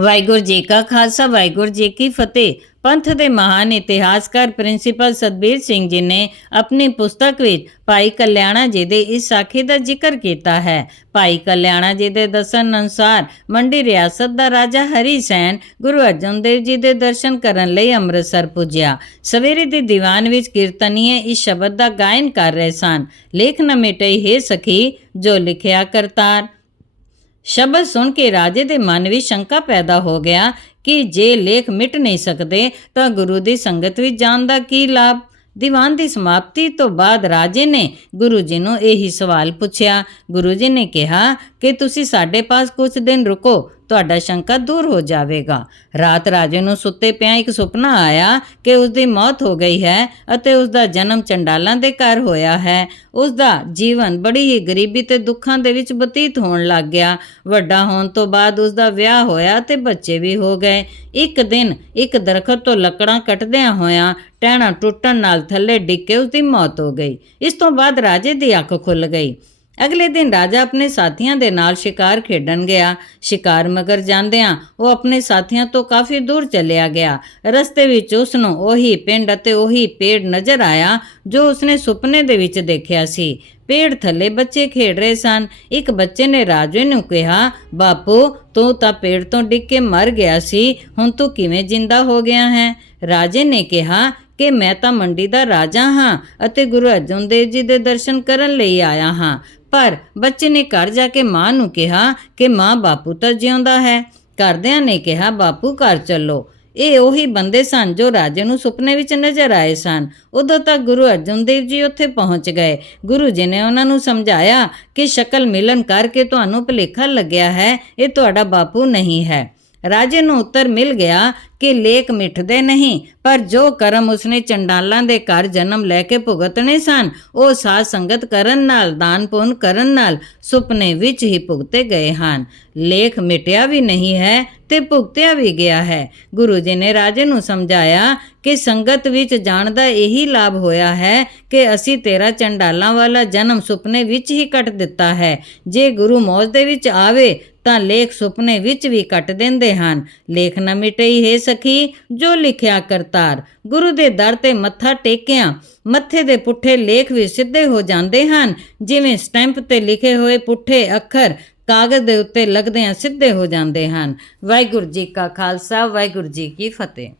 ਵਾਹਿਗੁਰੂ ਜੀ ਕਾ ਖਾਲਸਾ, ਵਾਹਿਗੁਰੂ ਜੀ ਕੀ ਫਤਿਹ। ਪੰਥ ਦੇ ਮਹਾਨ ਇਤਿਹਾਸਕਾਰ ਪ੍ਰਿੰਸੀਪਲ ਸਤਬੀਰ ਸਿੰਘ ਜੀ ਨੇ ਆਪਣੀ ਪੁਸਤਕ ਵਿੱਚ ਭਾਈ ਕਲਿਆਣਾ ਜੀ ਦੇ ਇਸ ਸਾਖੀ ਦਾ ਜ਼ਿਕਰ ਕੀਤਾ ਹੈ। ਭਾਈ ਕਲਿਆਣਾ ਜੀ ਦੇ ਦੱਸਣ ਅਨੁਸਾਰ ਮੰਡੀ ਰਿਆਸਤ ਦਾ ਰਾਜਾ ਹਰੀ ਸੈਨ ਗੁਰੂ ਅਰਜਨ ਦੇਵ ਜੀ ਦੇ ਦਰਸ਼ਨ ਕਰਨ ਲਈ ਅੰਮ੍ਰਿਤਸਰ ਪੁੱਜਿਆ। ਸਵੇਰੇ ਦੀ ਦੀਵਾਨ ਵਿੱਚ ਕੀਰਤਨੀਏ ਇਸ ਸ਼ਬਦ ਦਾ ਗਾਇਨ ਕਰ ਰਹੇ ਸਨ। ਲੇਖ ਨ ਮਿਟਈ ਹੈ ਸਖੀ, ਜੋ ਲਿਖਿਆ ਕਰਤਾਰ। ਸ਼ਬਦ ਸੁਣ ਕੇ ਰਾਜੇ ਦੇ ਮਨ ਵਿੱਚ ਸ਼ੰਕਾ ਪੈਦਾ ਹੋ ਗਿਆ ਕਿ ਜੇ ਲੇਖ ਮਿਟ ਨਹੀਂ ਸਕਦੇ, ਤਾਂ ਗੁਰੂ ਦੀ ਸੰਗਤ ਵਿੱਚ ਜਾਣ ਦਾ ਕੀ ਲਾਭ? ਦੀਵਾਨ ਦੀ ਸਮਾਪਤੀ ਤੋਂ ਬਾਅਦ ਰਾਜੇ ਨੇ ਗੁਰੂ ਜੀ ਨੂੰ ਇਹੀ ਸਵਾਲ ਪੁੱਛਿਆ। ਗੁਰੂ ਜੀ ਨੇ ਕਿਹਾ ਕਿ ਤੁਸੀਂ ਸਾਡੇ ਪਾਸ ਕੁਝ ਦਿਨ ਰੁਕੋ ਤੁਹਾਡਾ ਸ਼ੰਕਾ ਦੂਰ ਹੋ ਜਾਵੇਗਾ। ਰਾਤ ਰਾਜੇ ਨੂੰ ਸੁੱਤੇ ਪਿਆ ਇੱਕ ਸੁਪਨਾ ਆਇਆ ਕਿ ਉਸ ਦੀ ਮੌਤ ਹੋ ਗਈ ਹੈ ਅਤੇ ਉਸ ਦਾ ਜਨਮ ਚੰਡਾਲਾਂ ਦੇ ਘਰ ਹੋਇਆ ਹੈ। ਉਸ ਦਾ ਜੀਵਨ ਬੜੀ ਹੀ ਗਰੀਬੀ ਤੇ ਦੁੱਖਾਂ ਦੇ ਵਿੱਚ ਬਤੀਤ ਹੋਣ ਲੱਗ ਗਿਆ। ਵੱਡਾ ਹੋਣ ਤੋਂ ਬਾਅਦ ਉਸ ਦਾ ਵਿਆਹ ਹੋਇਆ ਤੇ ਬੱਚੇ ਵੀ ਹੋ ਗਏ। ਇੱਕ ਦਿਨ ਇੱਕ ਦਰਖਤ ਤੋਂ ਲੱਕੜਾਂ ਕੱਟਦਿਆਂ ਹੋਇਆਂ ਟਹਿਣਾ ਟੁੱਟਣ ਨਾਲ ਥੱਲੇ ਡਿੱਗ ਕੇ ਉਸ ਦੀ ਮੌਤ ਹੋ ਗਈ। ਇਸ ਤੋਂ ਬਾਅਦ ਰਾਜੇ ਦੀ ਅੱਖ ਖੁੱਲ ਗਈ। ਅਗਲੇ ਦਿਨ ਰਾਜਾ ਆਪਣੇ ਸਾਥੀਆਂ ਦੇ ਨਾਲ ਸ਼ਿਕਾਰ ਖੇਡਣ ਗਿਆ। ਸ਼ਿਕਾਰ ਮਗਰ ਜਾਂਦਿਆਂ ਉਹ ਆਪਣੇ ਸਾਥੀਆਂ ਤੋਂ ਕਾਫੀ ਦੂਰ ਚੱਲਿਆ ਗਿਆ। ਰਸਤੇ ਵਿੱਚ ਉਸ ਨੂੰ ਉਹੀ ਪਿੰਡ ਅਤੇ ਉਹੀ ਪੇੜ ਨਜ਼ਰ ਆਇਆ ਜੋ ਉਸਨੇ ਸੁਪਨੇ ਦੇ ਵਿੱਚ ਦੇਖਿਆ ਸੀ। ਪੇੜ ਥੱਲੇ ਬੱਚੇ ਖੇਡ ਰਹੇ ਸਨ। ਇੱਕ ਬੱਚੇ ਨੇ ਰਾਜੇ ਨੂੰ ਕਿਹਾ, ਬਾਪੂ, ਤੂੰ ਤਾਂ ਪੇੜ ਤੋਂ ਡਿੱਗ ਕੇ ਮਰ ਗਿਆ ਸੀ। ਹੁਣ ਤੂੰ ਕਿਵੇਂ ਜਿੰਦਾ ਹੋ ਗਿਆ ਹੈ? ਰਾਜੇ ਨੇ ਕਿਹਾ ਕਿ ਮੈਂ ਤਾਂ ਮੰਡੀ ਦਾ ਰਾਜਾ ਹਾਂ ਅਤੇ ਗੁਰੂ ਅਰਜਨ ਦੇਵ ਜੀ ਦੇ ਦਰਸ਼ਨ ਕਰਨ ਲਈ ਆਇਆ ਹਾਂ। ਪਰ ਬੱਚੇ ਨੇ ਘਰ ਜਾ ਕੇ ਮਾਂ ਨੂੰ ਕਿਹਾ ਕਿ ਮਾਂ ਬਾਪੂ ਤਾਂ ਜਿਉਂਦਾ ਹੈ। ਘਰਦਿਆਂ ਨੇ ਕਿਹਾ, ਬਾਪੂ, ਘਰ ਚੱਲੋ। ਇਹ ਉਹੀ ਬੰਦੇ ਸਨ ਜੋ ਰਾਜੇ ਨੂੰ ਸੁਪਨੇ ਵਿੱਚ ਨਜ਼ਰ ਆਏ ਸਨ। ਉਦੋਂ ਤੱਕ ਗੁਰੂ ਅਰਜਨ ਦੇਵ ਜੀ ਉੱਥੇ ਪਹੁੰਚ ਗਏ। ਗੁਰੂ ਜੀ ਨੇ ਉਹਨਾਂ ਨੂੰ ਸਮਝਾਇਆ ਕਿ ਸ਼ਕਲ ਮਿਲਨ ਕਰਕੇ ਤੁਹਾਨੂੰ ਭੁਲੇਖਾ ਲੱਗਿਆ ਹੈ। ਇਹ ਤੁਹਾਡਾ ਬਾਪੂ ਨਹੀਂ ਹੈ। ਰਾਜੇ ਨੂੰ ਉੱਤਰ ਮਿਲ ਗਿਆ ਕਿ ਲੇਖ ਮਿਟਦੇ ਨਹੀਂ, ਪਰ ਜੋ ਕਰਮ ਉਸਨੇ ਚੰਡਾਲਾਂ ਦੇ ਘਰ ਜਨਮ ਲੈ ਕੇ ਭੁਗਤਣੇ ਸਨ, ਉਹ ਸਾਧ ਸੰਗਤ ਕਰਨ ਨਾਲ, ਦਾਨ ਪੁੰਨ ਕਰਨ ਨਾਲ ਸੁਪਨੇ ਵਿੱਚ ਹੀ ਭੁਗਤੇ ਗਏ ਹਨ। ਲੇਖ ਮਿਟਿਆ ਵੀ ਨਹੀਂ ਹੈ ਤੇ ਭੁਗਤਿਆ ਵੀ ਗਿਆ ਹੈ। ਗੁਰੂ ਜੀ ਨੇ ਰਾਜੇ ਨੂੰ ਸਮਝਾਇਆ ਕਿ ਸੰਗਤ ਵਿੱਚ ਜਾਣ ਦਾ ਇਹੀ ਲਾਭ ਹੋਇਆ ਹੈ ਕਿ ਅਸੀਂ ਤੇਰਾ ਚੰਡਾਲਾਂ ਵਾਲਾ ਜਨਮ ਸੁਪਨੇ ਵਿੱਚ ਹੀ ਕੱਟ ਦਿੱਤਾ ਹੈ। ਜੇ ਗੁਰੂ ਮੌਜ ਦੇ ਵਿੱਚ ਆਵੇ ਤਾਂ ਲੇਖ ਸੁਪਨੇ ਵਿੱਚ ਵੀ ਕੱਟ ਦਿੰਦੇ ਹਨ। ਲੇਖ ਨਾ ਮਿਟਈ ਹੈ ਸਖੀ, ਜੋ ਲਿਖਿਆ ਕਰਤਾਰ। ਗੁਰੂ ਦੇ ਦਰ ਤੇ ਮੱਥਾ ਟੇਕਿਆ, ਮੱਥੇ ਦੇ ਪੁੱਠੇ ਲੇਖ ਵੀ ਸਿੱਧੇ ਹੋ ਜਾਂਦੇ ਹਨ। ਜਿਵੇਂ ਸਟੈਂਪ ਤੇ ਲਿਖੇ ਹੋਏ ਪੁੱਠੇ ਅੱਖਰ ਕਾਗਜ਼ ਦੇ ਉੱਤੇ ਲੱਗਦਿਆਂ ਸਿੱਧੇ ਹੋ ਜਾਂਦੇ ਹਨ। ਵਾਹਿਗੁਰੂ ਜੀ ਕਾ ਖਾਲਸਾ, ਵਾਹਿਗੁਰੂ ਜੀ ਕੀ ਫਤਿਹ।